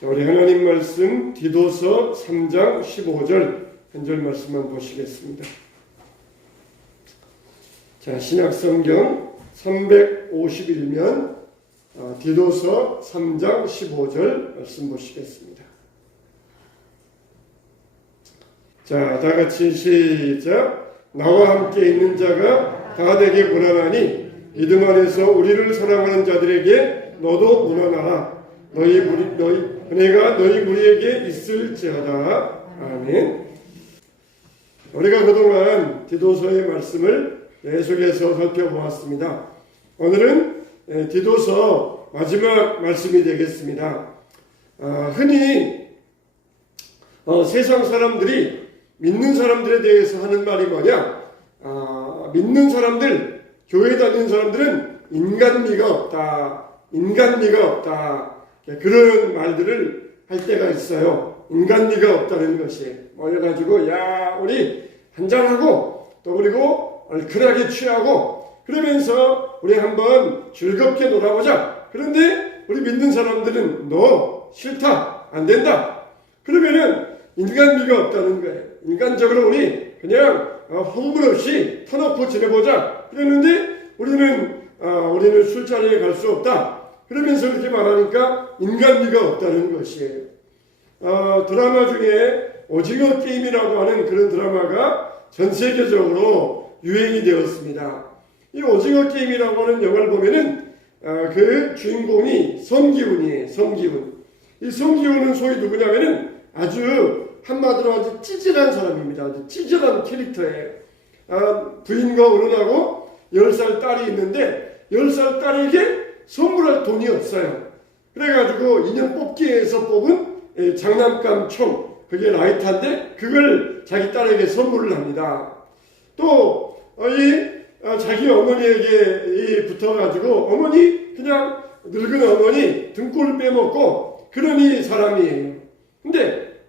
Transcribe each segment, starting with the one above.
자, 우리 하나님 말씀 디도서 3장 15절 한 절 말씀만 보시겠습니다. 자, 신약성경 351면 디도서 3장 15절 말씀 보시겠습니다. 자, 다 같이 시작. 나와 함께 있는 자가 다 되게 무난하니 믿음 안에서 우리를 사랑하는 자들에게 너도 무난하라. 은혜가 너희 무리에게 있을지어다. 아멘. 우리가 그동안 디도서의 말씀을 계속해서 살펴보았습니다. 오늘은 디도서 마지막 말씀이 되겠습니다. 흔히 세상 사람들이 믿는 사람들에 대해서 하는 말이 뭐냐? 믿는 사람들, 교회 다니는 사람들은 인간미가 없다. 인간미가 없다. 그런 말들을 할 때가 있어요. 인간미가 없다는 것이 모여가지고 야 우리 한잔하고 또 그리고 얼큰하게 취하고 그러면서 우리 한번 즐겁게 놀아보자. 그런데 우리 믿는 사람들은 너 싫다 안 된다. 그러면은 인간미가 없다는 거예요. 인간적으로 우리 그냥 허물 없이 터놓고 지내보자. 그랬는데 우리는 술자리에 갈 수 없다. 그러면서 이렇게 말하니까 인간미가 없다는 것이에요. 드라마 중에 오징어 게임이라고 하는 그런 드라마가 전 세계적으로 유행이 되었습니다. 이 오징어 게임이라고 하는 영화를 보면은 그 주인공이 성기훈이에요. 성기훈. 이 성기훈은 소위 누구냐면은 아주 한마디로 아주 찌질한 사람입니다. 아주 찌질한 캐릭터예요. 부인과 결혼하고 10살 딸이 있는데 10살 딸에게 선물할 돈이 없어요. 그래가지고 인형 뽑기에서 뽑은 장난감 총, 그게 라이터인데 그걸 자기 딸에게 선물을 합니다. 또 자기 어머니에게 붙어가지고 어머니 그냥 늙은 어머니 등골을 빼먹고 그러니 사람이에요. 근데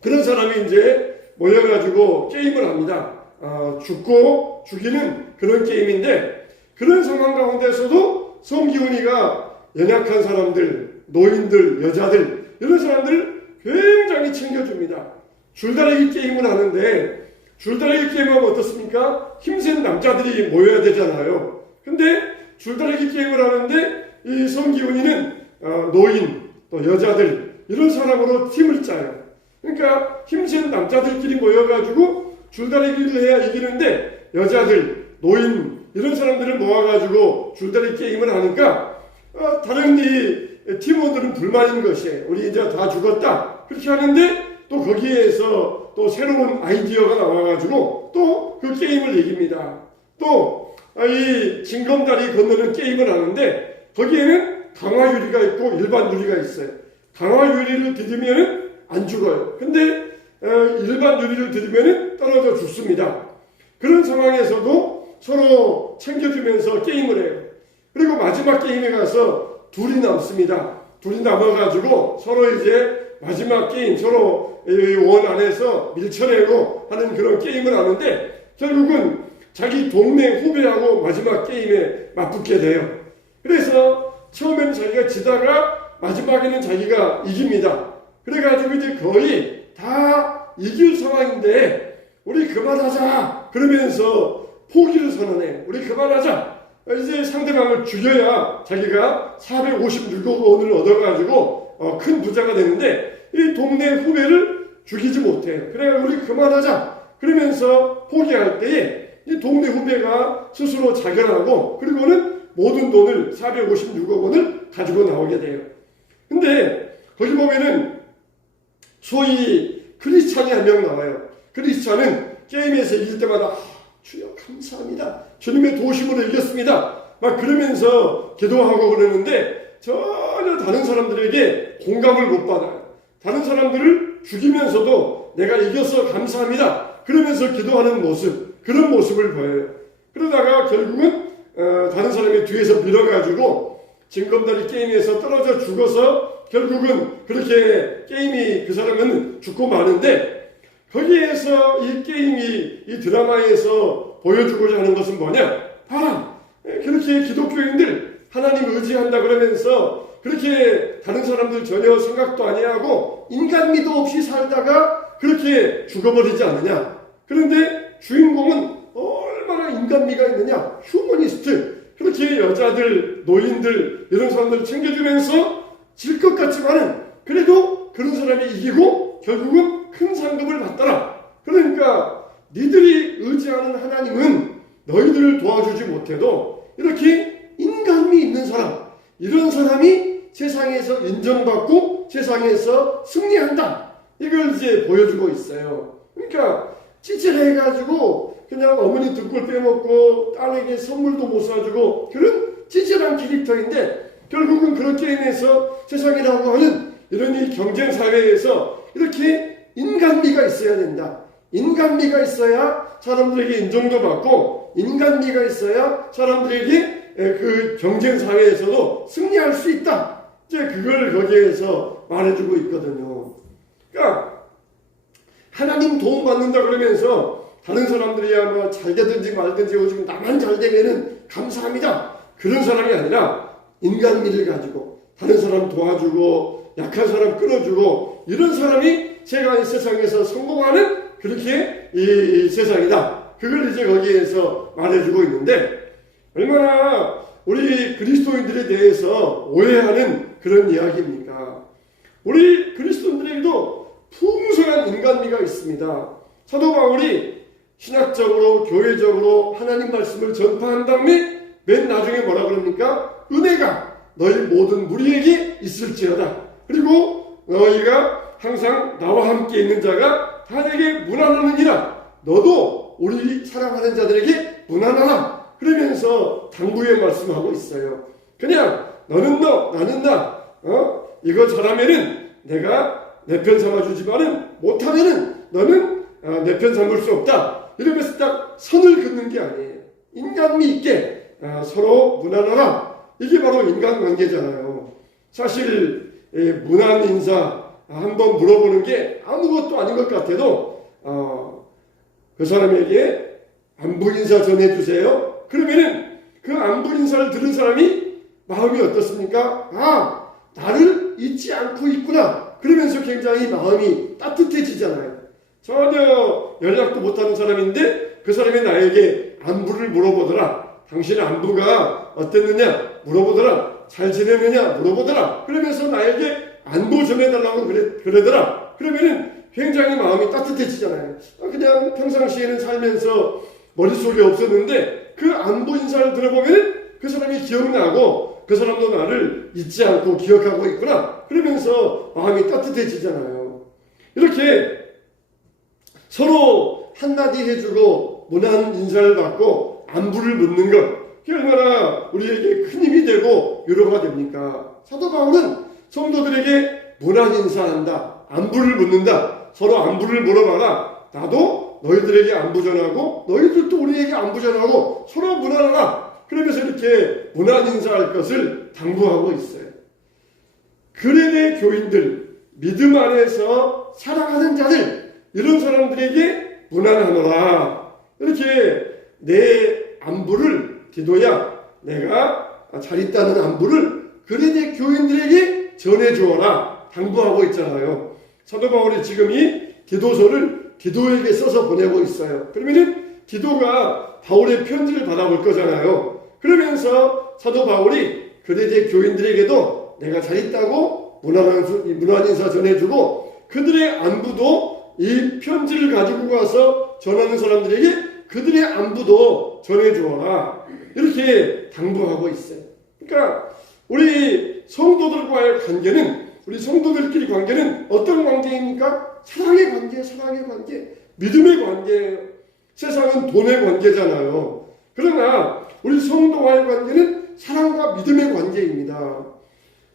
그런 사람이 이제 모여가지고 게임을 합니다. 죽고 죽이는 그런 게임인데 그런 상황 가운데서도 성기훈이가 연약한 사람들, 노인들, 여자들 이런 사람들을 굉장히 챙겨줍니다. 줄다리기 게임을 하는데 줄다리기 게임하면 어떻습니까? 힘센 남자들이 모여야 되잖아요. 근데 줄다리기 게임을 하는데 이 성기훈이는 노인, 또 여자들 이런 사람으로 팀을 짜요. 그러니까 힘센 남자들끼리 모여가지고 줄다리기를 해야 이기는데 여자들, 노인 이런 사람들을 모아가지고 줄다리기 게임을 하니까 다른 이 팀원들은 불만인 것이에요. 우리 이제 다 죽었다. 그렇게 하는데 또 거기에서 또 새로운 아이디어가 나와가지고 또 그 게임을 이깁니다. 또 이 징검다리 건너는 게임을 하는데 거기에는 강화유리가 있고 일반 유리가 있어요. 강화유리를 디디면 안 죽어요. 근데 일반 유리를 디디면 떨어져 죽습니다. 그런 상황에서도 서로 챙겨주면서 게임을 해요. 그리고 마지막 게임에 가서 둘이 남습니다. 둘이 남아가지고 서로 이제 마지막 게임 서로 원 안에서 밀쳐내고 하는 그런 게임을 하는데 결국은 자기 동네 후배하고 마지막 게임에 맞붙게 돼요. 그래서 처음에는 자기가 지다가 마지막에는 자기가 이깁니다. 그래가지고 이제 거의 다 이길 상황인데 우리 그만하자 그러면서 포기를 선언해. 우리 그만하자. 이제 상대방을 죽여야 자기가 456억 원을 얻어가지고 큰 부자가 되는데 이 동네 후배를 죽이지 못해요. 그래 우리 그만하자. 그러면서 포기할 때에 이 동네 후배가 스스로 자결하고 그리고는 모든 돈을 456억 원을 가지고 나오게 돼요. 근데 거기 보면은 소위 크리스찬이 한 명 나와요. 크리스찬은 게임에서 이길 때마다 주여 감사합니다. 주님의 도우심으로 이겼습니다. 막 그러면서 기도하고 그러는데 전혀 다른 사람들에게 공감을 못 받아요. 다른 사람들을 죽이면서도 내가 이겨서 감사합니다. 그러면서 기도하는 모습, 그런 모습을 보여요. 그러다가 결국은 다른 사람이 뒤에서 밀어가지고 징검다리 게임에서 떨어져 죽어서 결국은 그렇게 게임이 그 사람은 죽고 마는데 거기에서 이 게임이 이 드라마에서 보여주고자 하는 것은 뭐냐? 봐라! 그렇게 기독교인들 하나님 의지한다 그러면서 그렇게 다른 사람들 전혀 생각도 아니하고 인간미도 없이 살다가 그렇게 죽어버리지 않느냐. 그런데 주인공은 얼마나 인간미가 있느냐. 휴머니스트. 그렇게 여자들, 노인들 이런 사람들을 챙겨주면서 질 것 같지만은 그래도 그런 사람이 이기고 결국은 큰 상급을 받더라. 그러니까 니들이 의지하는 하나님은 너희들을 도와주지 못해도 이렇게 인간미 있는 사람, 이런 사람이 세상에서 인정받고 세상에서 승리한다. 이걸 이제 보여주고 있어요. 그러니까 찌질해가지고 그냥 어머니 등골 빼먹고 딸에게 선물도 못 사주고 그런 찌질한 캐릭터인데 결국은 그렇게 인해서 세상이라고 하는 이런 이 경쟁 사회에서 이렇게 인간미가 있어야 된다. 인간미가 있어야 사람들에게 인정도 받고 인간미가 있어야 사람들에게 그 경쟁 사회에서도 승리할 수 있다. 이제 그걸 거기에서 말해주고 있거든요. 그러니까 하나님 도움 받는다 그러면서 다른 사람들이야 뭐 잘 되든지 말든지 오직 나만 잘 되면은 감사합니다. 그런 사람이 아니라 인간미를 가지고 다른 사람 도와주고 약한 사람 끌어주고 이런 사람이 제가 이 세상에서 성공하는 그렇게 이 세상이다. 그걸 이제 거기에서 말해주고 있는데 얼마나 우리 그리스도인들에 대해서 오해하는 그런 이야기입니까? 우리 그리스도인들에게도 풍성한 인간미가 있습니다. 사도 바울이 신학적으로 교회적으로 하나님 말씀을 전파한 다음에 맨 나중에 뭐라 그럽니까? 은혜가 너희 모든 무리에게 있을지어다. 그리고 너희가 항상 나와 함께 있는 자가 다 내게 무난하느니라. 너도 우리 사랑하는 자들에게 무난하라. 그러면서 당부의 말씀하고 있어요. 그냥 너는 너 나는 나 이거 잘하면은 내가 내 편 삼아주지만은 못하면은 너는 내 편 삼을 수 없다. 이러면서 딱 선을 긋는 게 아니에요. 인간미 있게 서로 무난하라. 이게 바로 인간관계잖아요. 사실 무난 인사 한번 물어보는 게 아무것도 아닌 것 같아도 그 사람에게 안부 인사 전해주세요. 그러면은 그 안부 인사를 들은 사람이 마음이 어떻습니까? 아, 나를 잊지 않고 있구나. 그러면서 굉장히 마음이 따뜻해지잖아요. 전혀 연락도 못하는 사람인데 그 사람이 나에게 안부를 물어보더라. 당신의 안부가 어땠느냐 물어보더라. 잘 지내느냐 물어보더라. 그러면서 나에게 안부 전해달라고 그러더라. 그러면은 굉장히 마음이 따뜻해지잖아요. 그냥 평상시에는 살면서 머릿속에 없었는데 그 안부 인사를 들어보면 그 사람이 기억나고 그 사람도 나를 잊지 않고 기억하고 있구나. 그러면서 마음이 따뜻해지잖아요. 이렇게 서로 한마디 해주고 무난 인사를 받고 안부를 묻는 것, 그게 얼마나 우리에게 큰 힘이 되고 위로가 됩니까? 사도 바울은 성도들에게 무난 인사한다. 안부를 묻는다. 서로 안부를 물어봐라. 나도 너희들에게 안부 전하고 너희들도 우리에게 안부 전하고 서로 무난하라. 그러면서 이렇게 무난 인사할 것을 당부하고 있어요. 그레네 교인들, 믿음 안에서 사랑하는 자들, 이런 사람들에게 무난하노라. 이렇게 내 안부를 디도야 내가 잘 있다는 안부를 그레네 교인들에게 전해주어라 당부하고 있잖아요. 사도 바울이 지금 이 디도서를 디도에게 써서 보내고 있어요. 그러면은 디도가 바울의 편지를 받아볼 거잖아요. 그러면서 사도 바울이 그레네 교인들에게도 내가 잘 있다고 무난 인사 전해주고 그들의 안부도 이 편지를 가지고 가서 전하는 사람들에게 그들의 안부도 전해주어라. 이렇게 당부하고 있어요. 그러니까 우리 성도들과의 관계는, 우리 성도들끼리 관계는 어떤 관계입니까? 사랑의 관계, 사랑의 관계, 믿음의 관계예요. 세상은 돈의 관계잖아요. 그러나 우리 성도와의 관계는 사랑과 믿음의 관계입니다.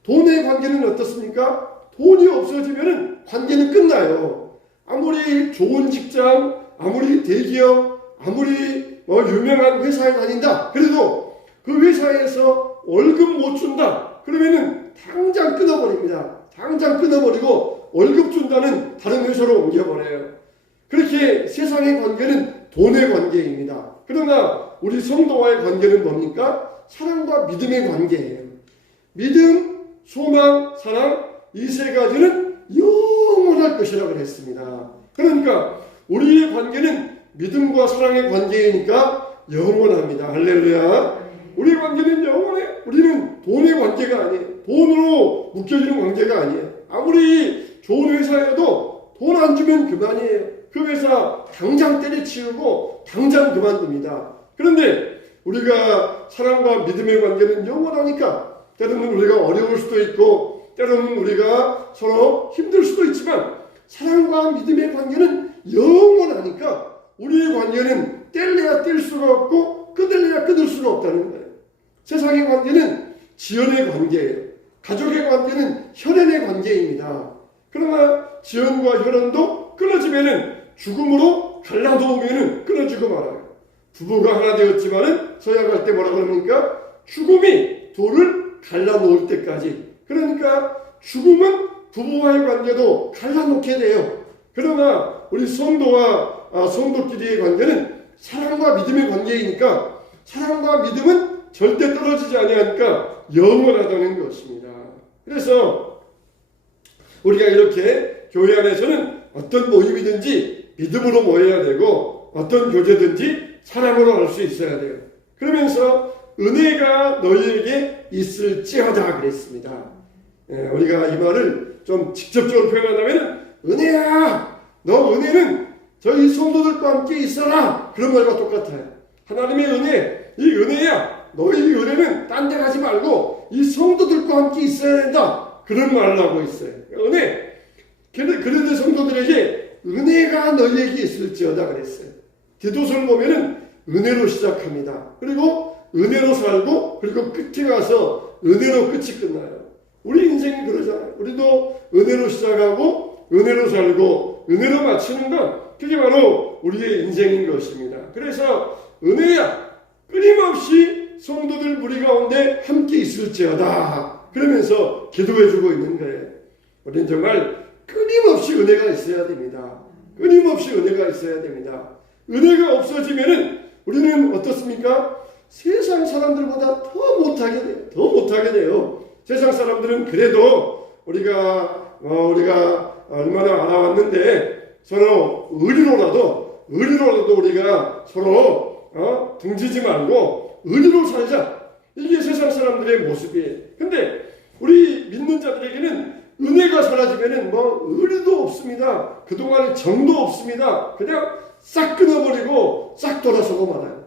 돈의 관계는 어떻습니까? 돈이 없어지면 관계는 끝나요. 아무리 좋은 직장, 아무리 대기업, 아무리 유명한 회사에 다닌다. 그래도 그 회사에서 월급 못 준다. 그러면은 당장 끊어버립니다. 당장 끊어버리고 월급 준다는 다른 회사로 옮겨버려요. 그렇게 세상의 관계는 돈의 관계입니다. 그러나 우리 성도와의 관계는 뭡니까? 사랑과 믿음의 관계예요. 믿음, 소망, 사랑 이 세 가지는 영원할 것이라고 그랬습니다. 그러니까 우리의 관계는 믿음과 사랑의 관계이니까 영원합니다. 할렐루야. 우리의 관계는 영원해. 우리는 돈의 관계가 아니에요. 돈으로 묶여지는 관계가 아니에요. 아무리 좋은 회사여도 돈 안 주면 그만이에요. 그 회사 당장 때려치우고 당장 그만둡니다. 그런데 우리가 사랑과 믿음의 관계는 영원하니까 때로는 우리가 어려울 수도 있고 때로는 우리가 서로 힘들 수도 있지만 사랑과 믿음의 관계는 영원하니까 우리의 관계는 뗄래야 뗄 수가 없고 끊을래야 끊을 수가 없다는 거예요. 세상의 관계는 지연의 관계예요. 가족의 관계는 혈연의 관계입니다. 그러나 지연과 혈연도 끊어지면은 죽음으로 갈라놓으면은 끊어지고 말아요. 부부가 하나 되었지만은 서약할 때 뭐라 그럽니까? 죽음이 둘을 갈라놓을 때까지. 그러니까 죽음은 부부와의 관계도 갈라놓게 돼요. 그러나 우리 성도와 성도끼리의 관계는 사랑과 믿음의 관계이니까 사랑과 믿음은 절대 떨어지지 아니하니까 영원하다는 것입니다. 그래서 우리가 이렇게 교회 안에서는 어떤 모임이든지 믿음으로 모여야 되고 어떤 교제든지 사랑으로 할 수 있어야 돼요. 그러면서 은혜가 너희에게 있을지어다 그랬습니다. 우리가 이 말을 좀 직접적으로 표현한다면 은혜야 너 은혜는 저희 성도들과 함께 있어라 그런 말과 똑같아요. 하나님의 은혜 이 은혜야 너희 은혜는 딴 데 가지 말고 이 성도들과 함께 있어야 된다 그런 말을 하고 있어요. 은혜 그런데 성도들에게 은혜가 너희에게 있을지어다 그랬어요. 디도서를 보면은 은혜로 시작합니다. 그리고 은혜로 살고 그리고 끝에 가서 은혜로 끝이 끝나요. 우리 인생이 그러잖아요. 우리도 은혜로 시작하고 은혜로 살고 은혜로 마치는 건 그게 바로 우리의 인생인 것입니다. 그래서 은혜야 끊임없이 성도들 무리 가운데 함께 있을지어다 그러면서 기도해주고 있는 거예요. 우리는 정말 끊임없이 은혜가 있어야 됩니다. 끊임없이 은혜가 있어야 됩니다. 은혜가 없어지면은 우리는 어떻습니까? 세상 사람들보다 더 못하게 돼요. 더 못하게 돼요. 세상 사람들은 그래도 우리가 얼마나 알아왔는데 서로 의리로라도 우리가 서로 등지지 말고 의리로 살자. 이게 세상 사람들의 모습이에요. 근데 우리 믿는 자들에게는 은혜가 사라지면은 의리도 없습니다. 그동안의 정도 없습니다. 그냥 싹 끊어버리고 싹 돌아서고 말아요.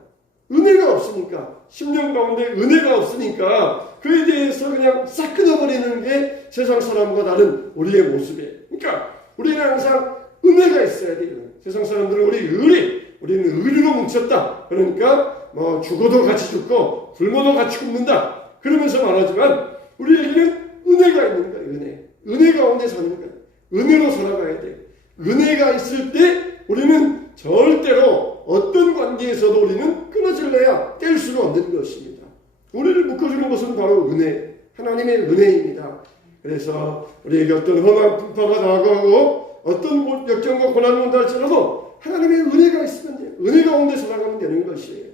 은혜가 없으니까 심령 가운데 은혜가 없으니까 그에 대해서 그냥 싹 끊어버리는 게 세상 사람과 다른 우리의 모습이에요. 그러니까 우리는 항상 은혜가 있어야 돼요. 세상 사람들은 우리는 의리로 뭉쳤다. 그러니까 죽어도 같이 죽고 굶어도 같이 굶는다. 그러면서 말하지만 우리에게는 은혜가 있는 거예요. 은혜 가운데 사는 거예요. 은혜로 살아가야 돼요. 은혜가 있을 때 우리는 절대로 어떤 관계에서도 우리는 끊어질래야 뗄 수가 없는 것입니다. 우리를 묶어주는 것은 바로 은혜, 하나님의 은혜입니다. 그래서 우리에게 어떤 험한 풍파가 다가오고 어떤 역경과 고난이 온다 할지라도 하나님의 은혜가 있으면 돼요. 은혜 가운데 살아가면 되는 것이에요.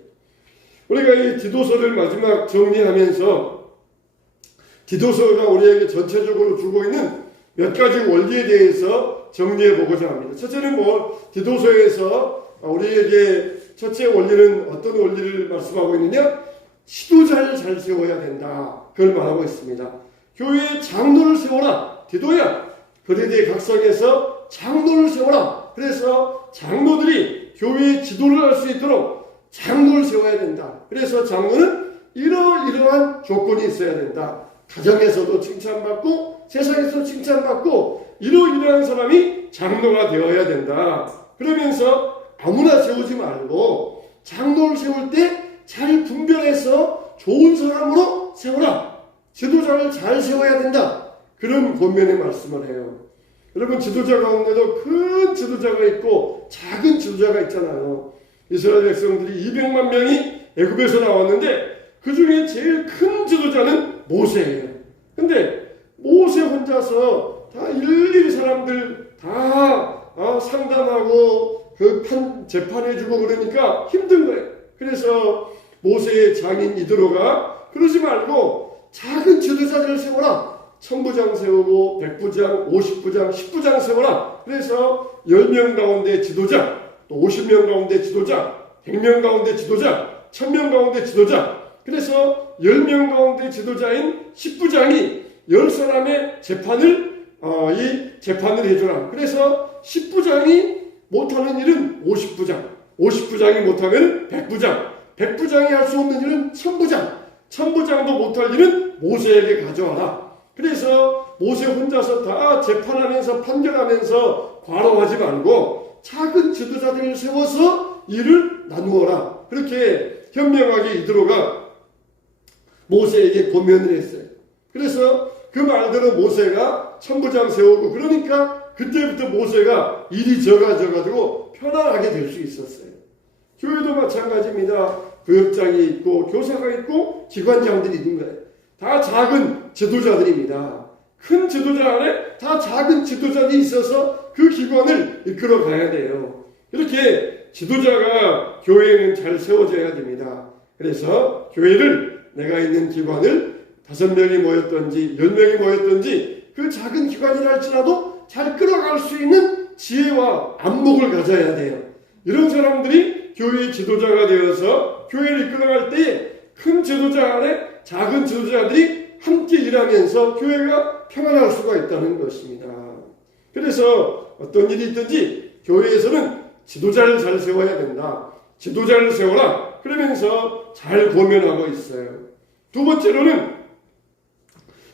우리가 이 디도서를 마지막 정리하면서 디도서가 우리에게 전체적으로 주고 있는 몇 가지 원리에 대해서 정리해 보고자 합니다. 첫째는 디도서에서 우리에게 첫째 원리는 어떤 원리를 말씀하고 있느냐? 지도자를 잘 세워야 된다. 그걸 말하고 있습니다. 교회에 장로를 세워라. 디도야, 거리대 각성에서 장로를 세워라. 그래서 장로들이 교회의 지도를 할 수 있도록 장로를 세워야 된다. 그래서 장로는 이러이러한 조건이 있어야 된다. 가정에서도 칭찬받고 세상에서도 칭찬받고 이러이러한 사람이 장로가 되어야 된다. 그러면서 아무나 세우지 말고 장로를 세울 때 잘 분별해서 좋은 사람으로 세워라. 지도자를 잘 세워야 된다. 그런 권면의 말씀을 해요. 여러분 지도자 가운데도 큰 지도자가 있고 작은 지도자가 있잖아요. 이스라엘 백성들이 200만 명이 애굽에서 나왔는데 그 중에 제일 큰 지도자는 모세예요. 근데 모세 혼자서 다 일일이 사람들 다 상담하고 재판해주고 그러니까 힘든 거예요. 그래서 모세의 장인 이드로가 그러지 말고 작은 지도자들을 세워라. 1000부장 세우고 100부장, 50부장, 10부장 세워라. 그래서 10명 가운데 지도자, 또 50명 가운데 지도자, 100명 가운데 지도자, 1000명 가운데 지도자. 그래서 10명 가운데 지도자인 10부장이 10사람의 재판을 해주라. 그래서 10부장이 못하는 일은 50부장, 50부장이 못하면 100부장, 100부장이 할 수 없는 일은 1000부장, 1000부장도 못할 일은 모세에게 가져와라. 그래서 모세 혼자서 다 재판하면서 판결하면서 과로하지 말고 작은 지도자들을 세워서 일을 나누어라. 그렇게 현명하게 이드로가 모세에게 권면을 했어요. 그래서 그 말대로 모세가 1000부장 세우고, 그러니까 그때부터 모세가 일이 적어져가지고 편안하게 될 수 있었어요. 교회도 마찬가지입니다. 부역장이 있고 교사가 있고 기관장들이 있는 거예요. 다 작은 지도자들입니다. 큰 지도자 안에 다 작은 지도자들이 있어서 그 기관을 이끌어 가야 돼요. 이렇게 지도자가 교회에는 잘 세워져야 됩니다. 그래서 교회를, 내가 있는 기관을 5명이 모였든지 10명이 모였든지 그 작은 기관이라 할지라도 잘 끌어갈 수 있는 지혜와 안목을 가져야 돼요. 이런 사람들이 교회의 지도자가 되어서 교회를 이끌어갈 때에 큰 지도자 안에 작은 지도자들이 함께 일하면서 교회가 평안할 수가 있다는 것입니다. 그래서 어떤 일이 있든지 교회에서는 지도자를 잘 세워야 된다. 지도자를 세워라. 그러면서 잘 고면하고 있어요. 두 번째로는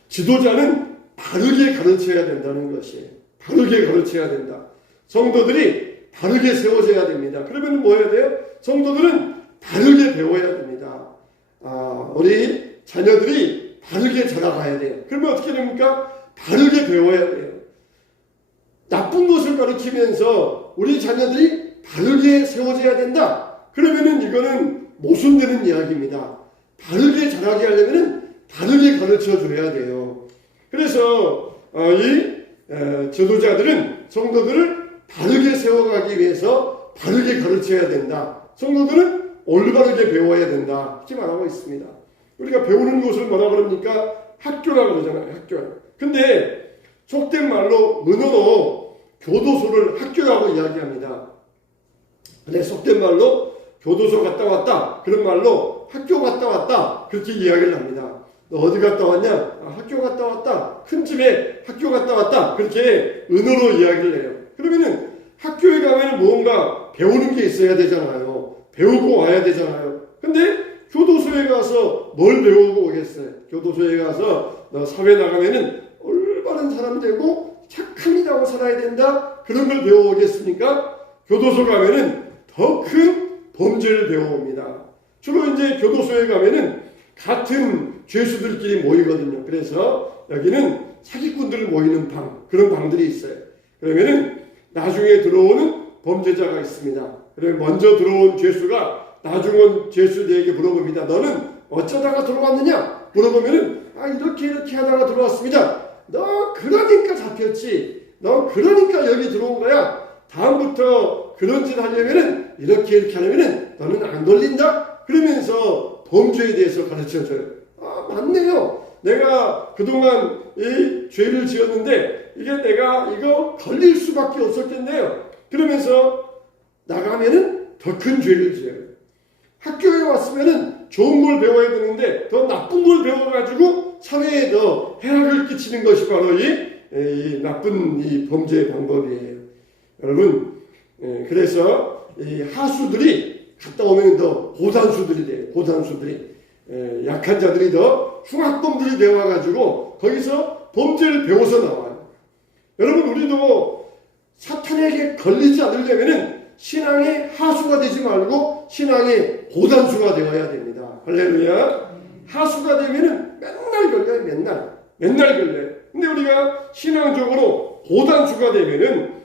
지도자는 바르게 가르쳐야 된다는 것이에요. 바르게 가르쳐야 된다. 성도들이 바르게 세워져야 됩니다. 그러면 뭐 해야 돼요? 성도들은 바르게 배워야 됩니다. 우리 자녀들이 바르게 자라가야 돼요. 그러면 어떻게 됩니까? 바르게 배워야 돼요. 나쁜 것을 가르치면서 우리 자녀들이 바르게 세워져야 된다. 그러면은 이거는 모순되는 이야기입니다. 바르게 자라게 하려면은 바르게 가르쳐 줘야 돼요. 그래서 이 지도자들은 성도들을 바르게 세워가기 위해서 바르게 가르쳐야 된다. 성도들은 올바르게 배워야 된다. 이렇게 말하고 있습니다. 우리가 배우는 것을 뭐라 그럽니까? 학교라고 그러잖아요. 학교. 근데 속된 말로 은어로 교도소를 학교라고 이야기합니다. 근데 속된 말로 교도소 갔다 왔다. 그런 말로 학교 갔다 왔다. 그렇게 이야기를 합니다. 너 어디 갔다 왔냐? 학교 갔다 왔다. 큰 집에 학교 갔다 왔다. 그렇게 은어로 이야기를 해요. 그러면은 학교에 가면 뭔가 배우는 게 있어야 되잖아요. 배우고 와야 되잖아요. 근데 교도소에 가서 뭘 배우고 오겠어요? 교도소에 가서 너 사회 나가면은 올바른 사람 되고 착한 이라고 살아야 된다. 그런 걸 배워오겠습니까? 교도소 가면은 더 큰 범죄를 배워옵니다. 주로 이제 교도소에 가면은 같은 죄수들끼리 모이거든요. 그래서 여기는 사기꾼들 모이는 방, 그런 방들이 있어요. 그러면은 나중에 들어오는 범죄자가 있습니다. 그러면 먼저 들어온 죄수가 나중 죄수들에게 물어봅니다. 너는 어쩌다가 들어왔느냐? 물어보면은 이렇게 하다가 들어왔습니다. 너 그러니까 잡혔지. 너 그러니까 여기 들어온 거야. 다음부터 그런 짓 하려면은 이렇게 하려면은 너는 안 걸린다. 그러면서 범죄에 대해서 가르쳐줘요. 맞네요. 내가 그동안 이 죄를 지었는데 이게 내가 이거 걸릴 수밖에 없었겠네요. 그러면서 나가면은 더 큰 죄를 지어요. 학교에 왔으면은 좋은 걸 배워야 되는데 더 나쁜 걸 배워가지고 사회에 더 해악을 끼치는 것이 바로 이 나쁜 이 범죄의 방법이에요. 여러분, 그래서 이 하수들이 갔다 오면 더 고단수들이 돼요. 고단수들이. 약한 자들이 더 흉악범들이 되어가지고 거기서 범죄를 배워서 나와요. 여러분, 우리도 사탄에게 걸리지 않으려면은 신앙의 하수가 되지 말고 신앙의 고단수가 되어야 됩니다. 할렐루야. 하수가 되면은 맨날 걸려요. 맨날 걸려요. 근데 우리가 신앙적으로 고단수가 되면은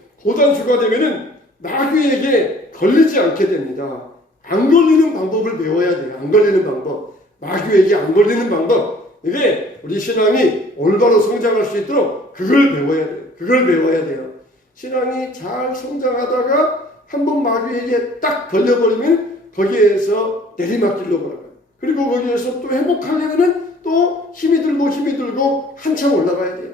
마귀에게 걸리지 않게 됩니다. 안 걸리는 방법을 배워야 돼요. 안 걸리는 방법. 마귀에게 안 걸리는 방법. 이게 우리 신앙이 올바로 성장할 수 있도록 그걸 배워야 돼요. 신앙이 잘 성장하다가 한번 마귀에게 딱 걸려버리면 거기에서 내리막길로 걸어가요. 그리고 거기에서 또 회복하려면 또 힘이 들고 한참 올라가야 돼요.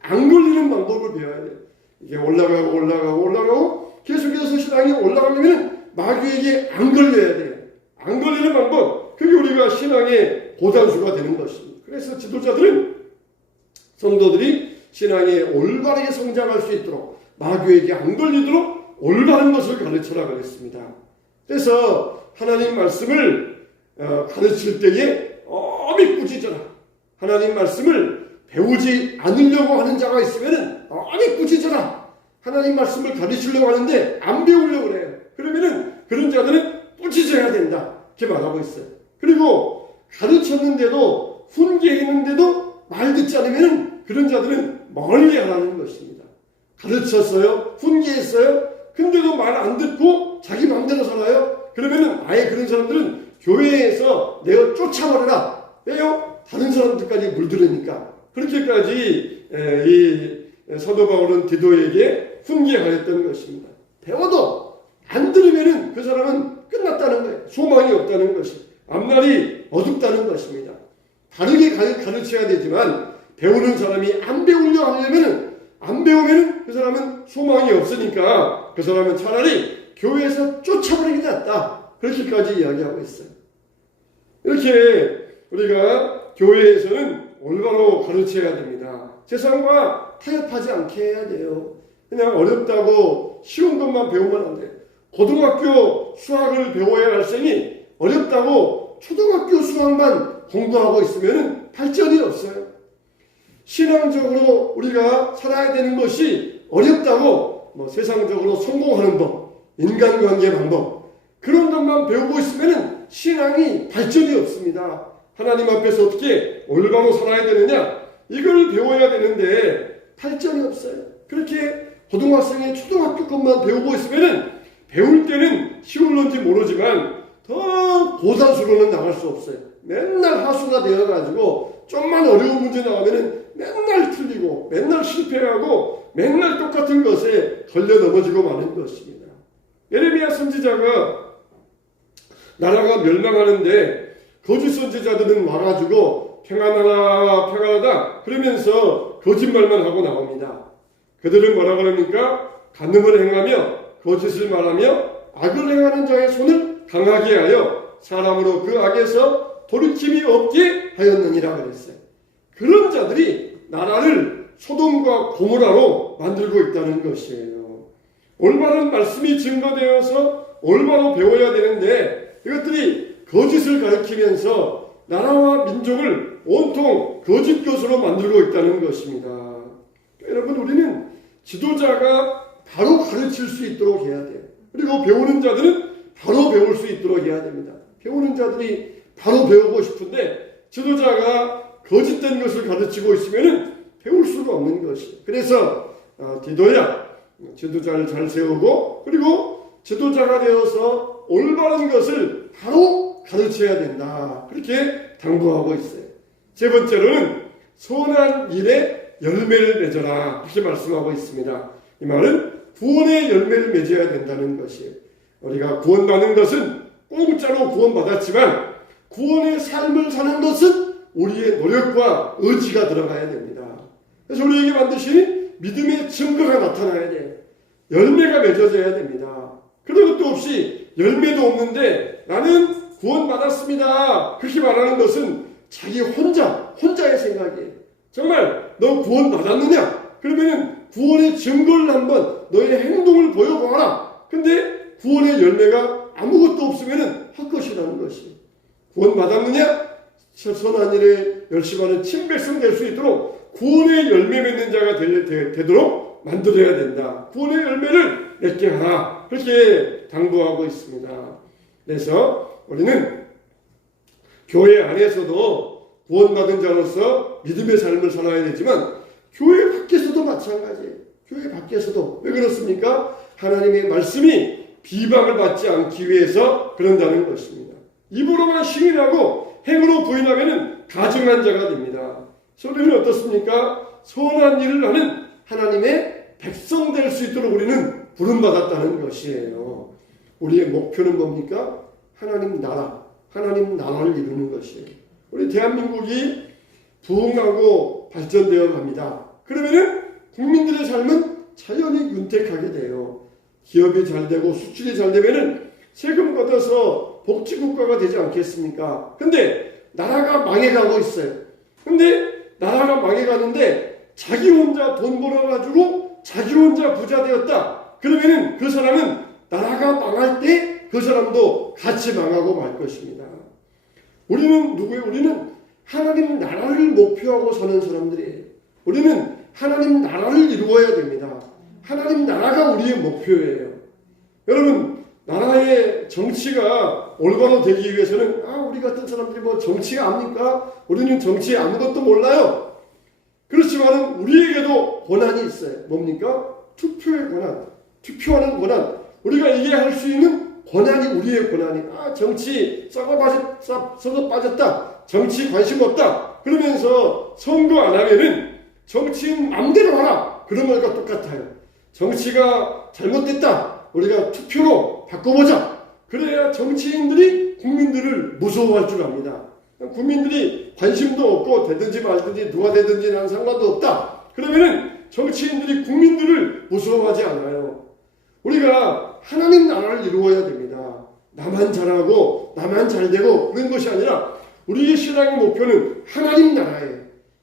안 걸리는 방법을 배워야 돼요. 이게 올라가고 계속해서 신앙이 올라가려면 마귀에게 안 걸려야 돼요. 안 걸리는 방법, 그게 우리가 신앙의 고단수가 되는 것입니다. 그래서 지도자들은 성도들이 신앙에 올바르게 성장할 수 있도록 마귀에게 안 걸리도록 올바른 것을 가르쳐라 그랬습니다. 그래서 하나님 말씀을 가르칠 때에 어미 꾸짖어라. 하나님 말씀을 배우지 않으려고 하는 자가 있으면 어미 꾸짖어라. 하나님 말씀을 가르치려고 하는데 안 배우려고 그래요. 그러면은 그런 자들은 꾸짖어야 된다. 이렇게 말하고 있어요. 그리고 가르쳤는데도 훈계했는데도 말 듣지 않으면 그런 자들은 멀리 하라는 것입니다. 가르쳤어요. 훈계했어요. 근데도 말 안 듣고 자기 마음대로 살아요. 그러면은 아예 그런 사람들은 교회에서 내가 쫓아버려라. 왜요? 다른 사람들까지 물들으니까. 그렇게까지 이 사도 바울은 디도에게 훈계하였던 것입니다. 배워도 안 들으면은 그 사람은 끝났다는 거예요. 소망이 없다는 것이. 앞날이 어둡다는 것입니다. 다르게 가르쳐야 되지만 배우는 사람이 안 배우려 하려면은 안 배우면은 그 사람은 소망이 없으니까 그 사람은 차라리 교회에서 쫓아버리기 낫다. 그렇게까지 이야기하고 있어요. 이렇게 우리가 교회에서는 올바로 가르쳐야 됩니다. 세상과 타협하지 않게 해야 돼요. 그냥 어렵다고 쉬운 것만 배우면 안 돼요. 고등학교 수학을 배워야 할 학생이 어렵다고 초등학교 수학만 공부하고 있으면 발전이 없어요. 신앙적으로 우리가 살아야 되는 것이 어렵다고 세상적으로 성공하는 법, 인간관계 방법 그런 것만 배우고 있으면 신앙이 발전이 없습니다. 하나님 앞에서 어떻게 올바로 살아야 되느냐 이걸 배워야 되는데 발전이 없어요. 그렇게 고등학생이 초등학교 것만 배우고 있으면 배울 때는 쉬울런지 모르지만 더 고단수로는 나갈 수 없어요. 맨날 하수가 되어가지고 좀만 어려운 문제 나오면 맨날 틀리고 맨날 실패하고 맨날 똑같은 것에 걸려 넘어지고 마는 것입니다. 예레미야 선지자가 나라가 멸망하는데 거짓 선지자들은 와가지고 평안하다 평안하다 그러면서 거짓말만 하고 나옵니다. 그들은 뭐라고 합니까? 간음을 행하며 거짓을 말하며 악을 행하는 자의 손을 강하게 하여 사람으로 그 악에서 돌이킴이 없게 하였느니라 그랬어요. 그런 자들이 나라를 소돔과 고모라로 만들고 있다는 것이에요. 올바른 말씀이 증거되어서 올바로 배워야 되는데 이것들이 거짓을 가르치면서 나라와 민족을 온통 거짓 것으로 만들고 있다는 것입니다. 여러분 우리는 지도자가 바로 가르칠 수 있도록 해야 돼요. 그리고 배우는 자들은 바로 배울 수 있도록 해야 됩니다. 배우는 자들이 바로 배우고 싶은데 지도자가 거짓된 것을 가르치고 있으면 배울 수가 없는 것이에요. 그래서 디도야 지도자를 잘 세우고 그리고 지도자가 되어서 올바른 것을 바로 가르쳐야 된다. 그렇게 당부하고 있어요. 세 번째로는 선한 일에 열매를 맺어라. 그렇게 말씀하고 있습니다. 이 말은 구원의 열매를 맺어야 된다는 것이에요. 우리가 구원받는 것은 공짜로 구원받았지만 구원의 삶을 사는 것은 우리의 노력과 의지가 들어가야 됩니다. 그래서 우리에게 반드시 믿음의 증거가 나타나야 돼요. 열매가 맺어져야 됩니다. 그런 것도 없이 열매도 없는데 나는 구원받았습니다. 그렇게 말하는 것은 자기 혼자의 생각이에요. 정말 너 구원받았느냐? 그러면 구원의 증거를 한번 너의 행동을 보여보아라. 근데 구원의 열매가 아무것도 없으면 헛것이라는 것이. 구원받았느냐? 선한 일에 열심하는 친백성 될 수 있도록 구원의 열매 맺는 자가 되도록 만들어야 된다. 구원의 열매를 맺게 하라. 그렇게 당부하고 있습니다. 그래서 우리는 교회 안에서도 구원받은 자로서 믿음의 삶을 살아야 되지만 교회 밖에서도 마찬가지예요. 교회 밖에서도. 왜 그렇습니까? 하나님의 말씀이 비방을 받지 않기 위해서 그런다는 것입니다. 입으로만 시인하고 행으로 부인하면 가증한 자가 됩니다. 소리는 어떻습니까? 선한 일을 하는 하나님의 백성 될 수 있도록 우리는 부름받았다는 것이에요. 우리의 목표는 뭡니까? 하나님 나라를 이루는 것이에요. 우리 대한민국이 부흥하고 발전되어 갑니다. 그러면은 국민들의 삶은 자연히 윤택하게 돼요. 기업이 잘 되고 수출이 잘 되면은 세금 걷어서 복지국가가 되지 않겠습니까? 근데 나라가 망해가고 있어요. 근데 나라가 망해가는데 자기 혼자 돈 벌어가지고 자기 혼자 부자 되었다. 그러면은 그 사람은 나라가 망할 때 그 사람도 같이 망하고 말 것입니다. 우리는 누구예요? 우리는 하나님 나라를 목표하고 사는 사람들이에요. 우리는 하나님 나라를 이루어야 됩니다. 하나님 나라가 우리의 목표예요. 여러분, 나라의 정치가 올바로 되기 위해서는 우리 같은 사람들이 뭐 정치가 압니까? 우리는 정치에 아무것도 몰라요. 그렇지만 우리에게도 권한이 있어요. 뭡니까? 투표의 권한, 투표하는 권한. 우리가 이게 할 수 있는 권한이 우리의 권한이. 정치 썩어 빠졌다. 정치 관심 없다. 그러면서 선거 안 하면은 정치인 맘대로 하라. 그런 말과 똑같아요. 정치가 잘못됐다. 우리가 투표로 바꿔보자. 그래야 정치인들이 국민들을 무서워할 줄 압니다. 국민들이 관심도 없고 되든지 말든지 누가 되든지 난 상관도 없다. 그러면은 정치인들이 국민들을 무서워하지 않아요. 우리가 하나님 나라를 이루어야 됩니다. 나만 잘하고 나만 잘되고 그런 것이 아니라 우리의 신앙의 목표는 하나님 나라예요.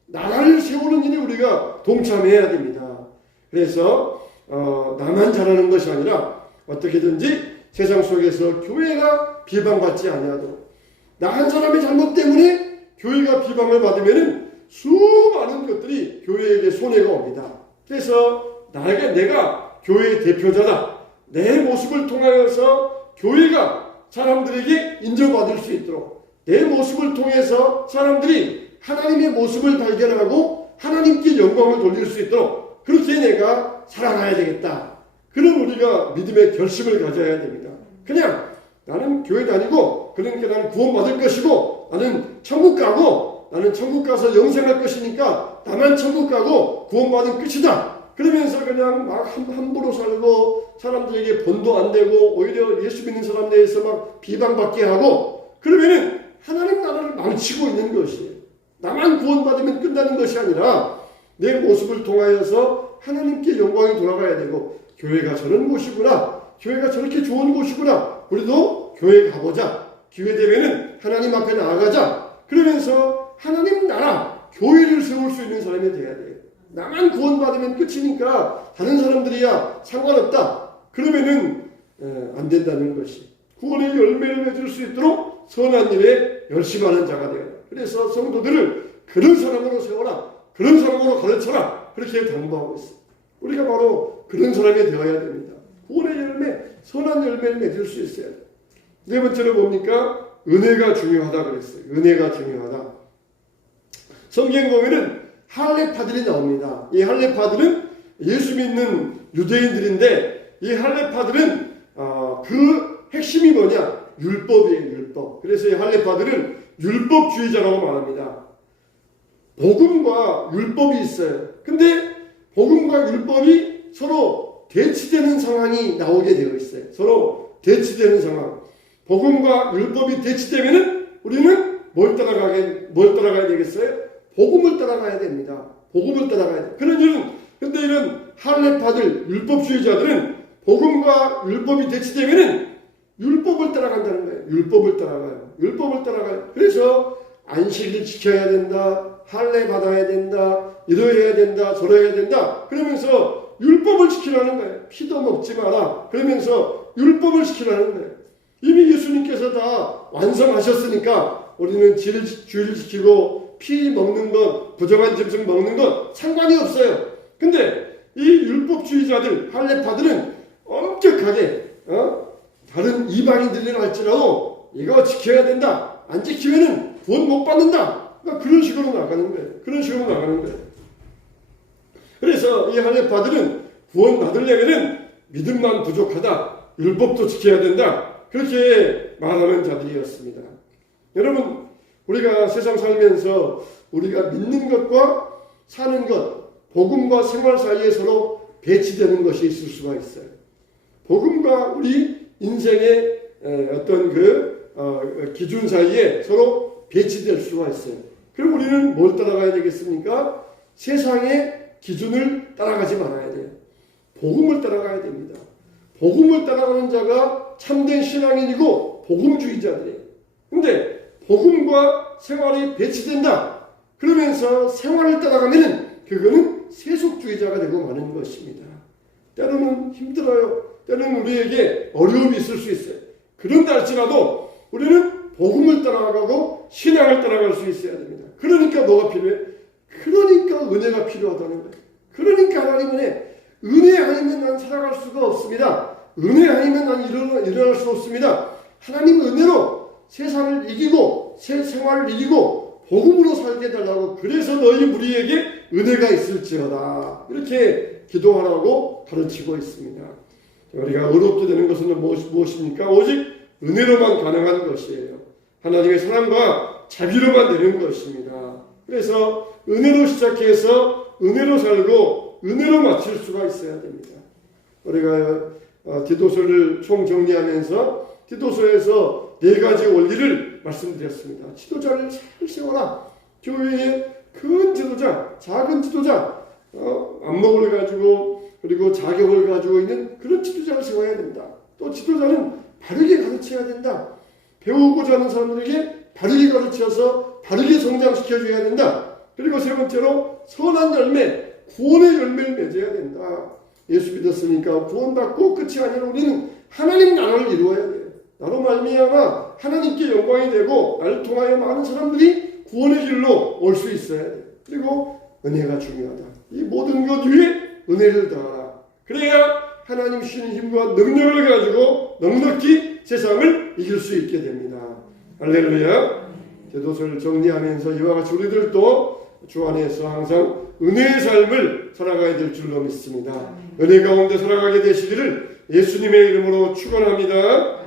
나라를 세우는 일에 우리가 동참해야 됩니다. 그래서 나만 잘하는 것이 아니라 어떻게든지 세상 속에서 교회가 비방받지 아니하도록, 나 한 사람의 잘못 때문에 교회가 비방을 받으면 수많은 것들이 교회에게 손해가 옵니다. 그래서 내가 교회의 대표자다. 내 모습을 통하여서 교회가 사람들에게 인정받을 수 있도록, 내 모습을 통해서 사람들이 하나님의 모습을 발견하고 하나님께 영광을 돌릴 수 있도록 그렇게 내가 살아가야 되겠다. 그런 우리가 믿음의 결심을 가져야 됩니다. 그냥 나는 교회 다니고 그러니까 나는 구원받을 것이고 나는 천국 가고 나는 천국 가서 영생할 것이니까 나만 천국 가고 구원받은 끝이다. 그러면서 그냥 막 함부로 살고 사람들에게 본도 안 되고 오히려 예수 믿는 사람 대해서 막 비방받게 하고 그러면은 하나님 나라를 망치고 있는 것이에요. 나만 구원받으면 끝나는 것이 아니라 내 모습을 통하여서 하나님께 영광이 돌아가야 되고 교회가 저런 곳이구나. 교회가 저렇게 좋은 곳이구나. 우리도 교회 가보자. 기회 되면은 하나님 앞에 나아가자. 그러면서 하나님 나라, 교회를 세울 수 있는 사람이 돼야 돼요. 나만 구원받으면 끝이니까 다른 사람들이야 상관없다. 그러면은 안 된다는 것이. 구원의 열매를 맺을 수 있도록 선한 일에 열심하는 자가 되어야 돼요. 그래서 성도들을 그런 사람으로 세워라. 그런 사람으로 가르쳐라. 그렇게 당부하고 있어요. 우리가 바로 그런 사람이 되어야 됩니다. 구원의 열매, 선한 열매를 맺을 수 있어야 돼요. 네 번째로 뭡니까? 은혜가 중요하다 그랬어요. 은혜가 중요하다. 성경 보면은 할례파들이 나옵니다. 이 할례파들은 예수 믿는 유대인들인데 이 할례파들은 그 핵심이 뭐냐? 율법이에요. 율법. 그래서 이 할례파들은 율법주의자라고 말합니다. 복음과 율법이 있어요. 근데 복음과 율법이 서로 대치되는 상황이 나오게 되어 있어요. 서로 대치되는 상황. 복음과 율법이 대치되면은 우리는 뭘 따라가야 되겠어요? 복음을 따라가야 됩니다. 복음을 따라가야 돼요. 근데 이런 할례파들, 율법주의자들은 복음과 율법이 대치되면은 율법을 따라간다는 거예요. 율법을 따라가요. 그래서 안식일 지켜야 된다. 할례 받아야 된다. 이러해야 된다. 저러해야 된다. 그러면서 율법을 지키라는 거예요. 피도 먹지 마라. 그러면서 율법을 지키라는 거예요. 이미 예수님께서 다 완성하셨으니까 우리는 주일 지키고 피 먹는 것, 부정한 짐승 먹는 것 상관이 없어요. 근데 이 율법주의자들, 할례파들은 엄격하게 다른 이방인들이라 할지라도 이거 지켜야 된다. 안 지키면은 구원 못 받는다. 그러니까 그런 식으로 나가는 거예요. 그래서 이 할례파들은 구원 받으려면은 믿음만 부족하다. 율법도 지켜야 된다. 그렇게 말하는 자들이었습니다. 여러분, 우리가 세상 살면서 우리가 믿는 것과 사는 것, 복음과 생활 사이에 서로 배치되는 것이 있을 수가 있어요. 복음과 우리 인생의 어떤 기준 사이에 서로 배치될 수가 있어요. 그럼 우리는 뭘 따라가야 되겠습니까? 세상의 기준을 따라가지 말아야 돼요. 복음을 따라가야 됩니다. 복음을 따라가는 자가 참된 신앙인이고 복음주의자들이에요. 근데 복음과 생활이 배치된다. 그러면서 생활을 따라가면 그거는 세속주의자가 되고 마는 것입니다. 때로는 힘들어요. 때로는 우리에게 어려움이 있을 수 있어요. 그런다 할지라도 우리는 복음을 따라가고 신앙을 따라갈 수 있어야 됩니다. 그러니까 뭐가 필요해? 그러니까 은혜가 필요하다는 거예요. 그러니까 하나님 은혜 아니면 난 살아갈 수가 없습니다. 은혜 아니면 난 일어날 수 없습니다. 하나님 은혜로 세상을 이기고 새 생활을 이기고 복음으로 살게 해달라고 그래서 너희 무리에게 은혜가 있을지어다 이렇게 기도하라고 가르치고 있습니다. 우리가 의롭게 되는 것은 무엇입니까? 오직 은혜로만 가능한 것이에요. 하나님의 사랑과 자비로만 되는 것입니다. 그래서 은혜로 시작해서 은혜로 살고 은혜로 마칠 수가 있어야 됩니다. 우리가 디도서를 총정리하면서 디도서에서 4가지 원리를 말씀드렸습니다. 지도자를 잘 세워라. 교회의 큰 지도자, 작은 지도자, 안목을 가지고 그리고 자격을 가지고 있는 그런 지도자를 세워야 된다. 또 지도자는 바르게 가르쳐야 된다. 배우고자 하는 사람들에게 바르게 가르쳐서 바르게 성장시켜줘야 된다. 그리고 세 번째로 선한 열매, 구원의 열매를 맺어야 된다. 예수 믿었으니까 구원받고 끝이 아니라 우리는 하나님 나라를 이루어야 돼요. 나로 말미암아 하나님께 영광이 되고 나를 통하여 많은 사람들이 구원의 길로 올 수 있어야 돼요. 그리고 은혜가 중요하다. 이 모든 것 위에 은혜를 더하라. 그래야 하나님 주시는 힘과 능력을 가지고 넉넉히 세상을 이길 수 있게 됩니다. 할렐루야. 디도서를 정리하면서 이와 같이 우리들도 주 안에서 항상 은혜의 삶을 살아가야 될 줄로 믿습니다. 은혜 가운데 살아가게 되시기를 예수님의 이름으로 축원합니다.